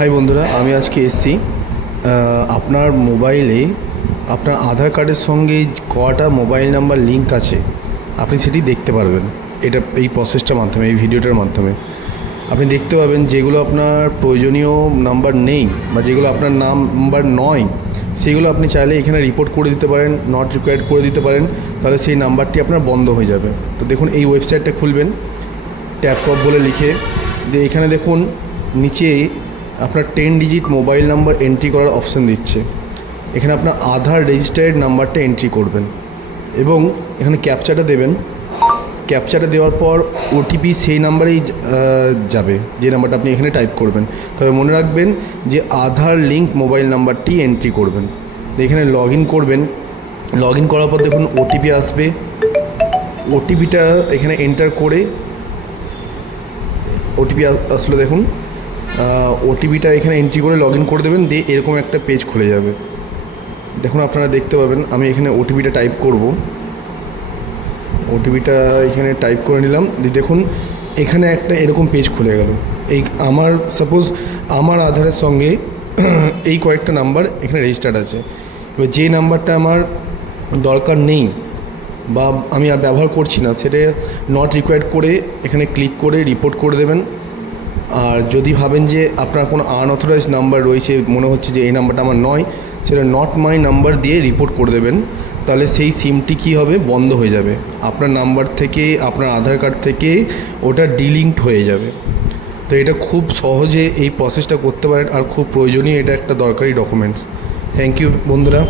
High বন্ধুরা, আমি আজকে এসেছি আপনার মোবাইলে আপনার আধার কার্ডের সঙ্গে কটা মোবাইল নাম্বার লিঙ্ক আছে আপনি সেটি দেখতে পারবেন। এটা এই প্রসেসটার মাধ্যমে, এই ভিডিওটার মাধ্যমে আপনি দেখতে পাবেন যেগুলো আপনার প্রয়োজনীয় নাম্বার নেই বা যেগুলো আপনার নাম্বার নয় সেগুলো আপনি চাইলে এখানে রিপোর্ট করে দিতে পারেন, নট রিকোয়ার্ড করে দিতে পারেন, তাহলে সেই নাম্বারটি আপনার বন্ধ হয়ে যাবে। তো দেখুন, এই ওয়েবসাইটটা খুলবেন, ট্যাপকপ বলে লিখে দিয়ে এখানে দেখুন নিচে আপনার 10 ডিজিট মোবাইল নাম্বার এন্ট্রি করার অপশান দিচ্ছে। এখানে আপনার আধার রেজিস্টার্ড নাম্বারটা এন্ট্রি করবেন এবং এখানে ক্যাপচাটা দেবেন। ক্যাপচাটা দেওয়ার পর ওটিপি সেই নাম্বারেই যাবে, যে নাম্বারটা আপনি এখানে টাইপ করবেন। তবে মনে রাখবেন যে আধার লিঙ্ক মোবাইল নাম্বারটি এন্ট্রি করবেন। এখানে লগ ইন করবেন। লগ ইন করার পর দেখুন ওটিপি আসবে। ওটিপিটা এখানে এন্টার করে ওটিপি আসলে দেখুন ওটিপিটা এখানে এন্ট্রি করে লগ ইন করে দেবেন, দিয়ে এরকম একটা পেজ খুলে যাবে। দেখুন আপনারা দেখতে পাবেন, আমি এখানে ওটিপিটা টাইপ করব। ওটিপিটা এখানে টাইপ করে নিলাম, দিয়ে দেখুন এখানে একটা এরকম পেজ খুলে গেল। এই আমার সাপোজ আমার আধারের সঙ্গে এই কয়েকটা নাম্বার এখানে রেজিস্টার্ড আছে। এবার যে নাম্বারটা আমার দরকার নেই বা আমি আর ব্যবহার করছি না, সেটা নট রিকোয়ার্ড করে এখানে ক্লিক করে রিপোর্ট করে দেবেন। আর যদি ভাবেন যে আপনার কোনো আনঅথরাইজ নাম্বার রয়েছে, মনে হচ্ছে যে এই নাম্বারটা আমার নয়, সেটা নট মাই নাম্বার দিয়ে রিপোর্ট করে দেবেন। তাহলে সেই সিমটি কী হবে, বন্ধ হয়ে যাবে। আপনার নাম্বার থেকে, আপনার আধার কার্ড থেকে ওটা ডিলিঙ্কড হয়ে যাবে। তো এটা খুব সহজে এই প্রসেসটা করতে পারেন, আর খুব প্রয়োজনীয়, এটা একটা দরকারি ডকুমেন্টস। থ্যাংক ইউ বন্ধুরা।